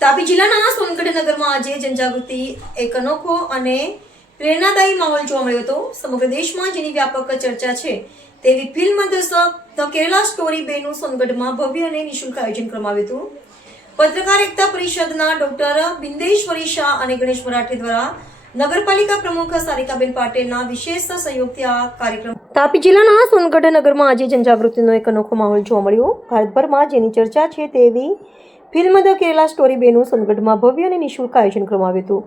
તાપી જિલ્લાના સોનગઢનગરમાં આજે જનજાગૃતિ એક અનોખો અને પ્રેરણાદાયી માહોલ જોવા મળ્યો હતો। સમગ્ર દેશમાં જેની વ્યાપક ચર્ચા છે તેવી ફિલ્મ ધ કેરલા સ્ટોરી 2 નું સોનગઢમાં ભવ્ય અને નિઃશુલ્ક આયોજન કરવામાં આવ્યું હતું। પત્રકાર એકતા પરિષદના ડોક્ટર બિંદેશ્વરી શાહ અને ગણેશ મરાઠે દ્વારા નગરપાલિકા પ્રમુખ સારિકાબેન પાટેલના વિશેષ સહયોગથી આ કાર્યક્રમ તાપી જિલ્લાના સોનગઢનગરમાં આજે જનજાગૃતિનો એક અનોખો માહોલ જોવા મળ્યો। ભારતભરમાં જેની ચર્ચા છે તેવી ફિલ્મ ધ કેરલા સ્ટોરી 2 નું સોનગઢમાં ભવ્ય અને નિઃશુલ્ક આયોજન કરવામાં આવ્યું હતું।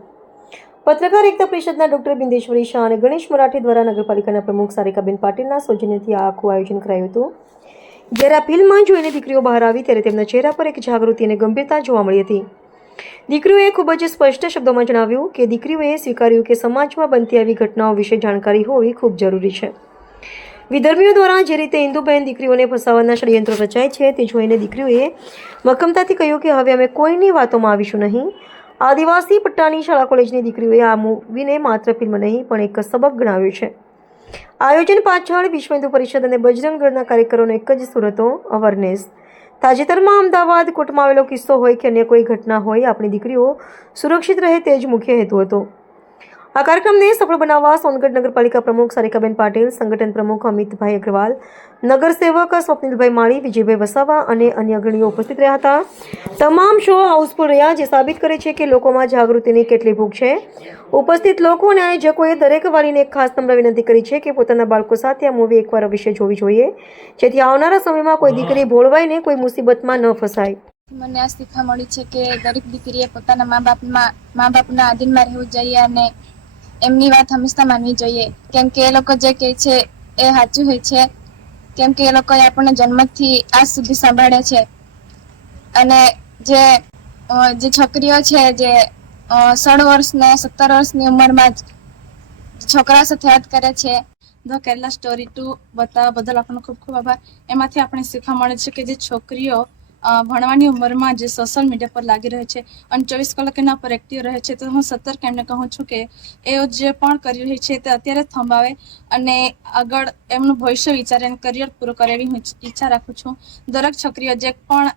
પત્રકાર એકતા પરિષદના ડોક્ટર બિંદેશ્વરી શાહ અને ગણેશ મરાઠે દ્વારા નગરપાલિકાના પ્રમુખ સારિકાબેન પાટેલના સૌજન્યથી આ આખું આયોજન કરાયું હતું। જ્યારે આ ફિલ્મમાં જોઈને દીકરીઓ બહાર આવી ત્યારે તેમના ચહેરા પર એક જાગૃતિ અને ગંભીરતા જોવા મળી હતી। દીકરીઓએ ખૂબ જ સ્પષ્ટ શબ્દોમાં જણાવ્યું કે દીકરીઓએ સ્વીકાર્યું કે સમાજમાં બનતી આવી ઘટનાઓ વિશે જાણકારી હોવી ખૂબ જરૂરી છે। વિધર્મીઓ દ્વારા જે રીતે હિન્દુ બહેન દીકરીઓને ફસાવવાના ષડયંત્રો રચાય છે તે જોઈને દીકરીઓએ મક્કમતાથી કહ્યું કે હવે અમે કોઈની વાતોમાં આવીશું નહીં। આદિવાસી પટ્ટાની શાળા કોલેજની દીકરીઓએ આ મૂવીને માત્ર ફિલ્મ નહીં પણ એક સબક ગણાવ્યું છે। આયોજન પાછળ વિશ્વ હિન્દુ પરિષદ અને બજરંગ દળના કાર્યકરોનો એક જ સૂર હતો, અવેરનેસ। તાજેતરમાં અમદાવાદ કોર્ટમાં આવેલો કિસ્સો હોય કે અન્ય કોઈ ઘટના હોય, આપણી દીકરીઓ સુરક્ષિત રહે તે જ મુખ્ય હેતુ હતો। આ કાર્યક્રમને સફળ બનાવવા સોનગઢ નગરપાલિકા પ્રમુખ સારિકાબેન પાટેલ, સંગઠન પ્રમુખ અમિતભાઈ અગ્રવાલ, નગરસેવક સ્વપ્નિલભાઈ માળી, વિજયભાઈ વસાવા અને અન્ય અગ્રણીઓ ઉપસ્થિત રહ્યા હતા। તમામ શો હાઉસફુલ રહ્યા, જે સાબિત કરે છે કે લોકોમાં જાગૃતિની કેટલી ભૂખ છે। ઉપસ્થિત લોકો અને આયોજકોએ દરેક વાલીને એક ખાસ નમ્ર વિનંતી કરી છે કે પોતાના બાળકો સાથે આ મૂવી એકવાર અવશ્ય જોવી જોઈએ, જેથી આવનારા સમયમાં કોઈ દીકરી ભોળવાઈને કોઈ મુસીબતમાં ન ફસાય। મને આ શીખવા મળી છે કે દરેક દીકરીએ પોતાના મા બાપના આધીનમાં રહેવું જોઈએ અને એમની વાત હંમેશા માનવી જોઈએ, કેમ કે એ લોકો જે કહે છે એ સાચું હોય છે, કેમ કે એ લોકોએ આપણને જન્મથી આજ સુધી સાંભળ્યા છે। અને જે છોકરીઓ છે જે 16 વર્ષ ને 17 વર્ષની ઉંમરમાં જ છોકરા સાથે વાત કરે છે, ધ કેરલા સ્ટોરી 2 બતાવવા બદલ આપણને ખૂબ ખૂબ આભાર। એમાંથી આપણે શીખવા મળે છે કે જે છોકરીઓ ભણવાની ઉંમરમાં જે સોશિયલ મીડિયા પર લાગી રહે છે અને 24 કલાક એના પર એક્ટિવ રહે છે, તો હું સતર્ક એમને કહું છું કે એ જે પણ કરી રહી છે તે અત્યારે થંભાવે અને આગળ એમનું ભવિષ્ય વિચારે અને કરિયર પૂરું કરે એવી હું ઈચ્છા રાખું છું। દરેક છોકરીઓ જે પણ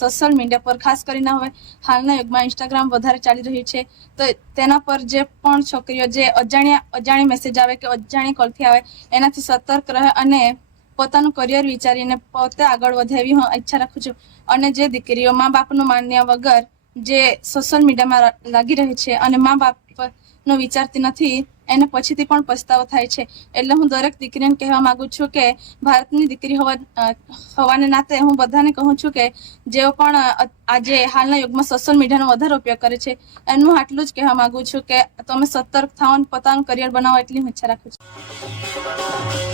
સોશિયલ મીડિયા પર, ખાસ કરીને હવે હાલના યુગમાં ઇન્સ્ટાગ્રામ વધારે ચાલી રહ્યું છે, તો તેના પર જે પણ છોકરીઓ જે અજાણી મેસેજ આવે કે અજાણી કોલથી આવે એનાથી સતર્ક રહે અને પોતાનું કરિયર વિચારીને પોતે આગળ વધે એવી હું ઈચ્છા રાખું છું। અને જે દીકરીઓ મા બાપનું માન્ય વગર જે સોશિયલ મીડિયામાં લાગી રહી છે અને મા બાપનું વિચારતી નથી, એને પછીથી પણ પછતાવો થાય છે। એટલે હું દરેક દીકરીને કહેવા માંગુ છું કે ભારતની દીકરી હોવાને નાતે હું બધાને કહું છું કે જેઓ પણ આજે હાલના યુગમાં સોશિયલ મીડિયાનો વધારે ઉપયોગ કરે છે એનું આટલું જ કહેવા માંગુ છું કે તમે સતર્ક થાઓ અને પોતાનું કરિયર બનાવો, એટલી હું ઈચ્છા રાખું છું।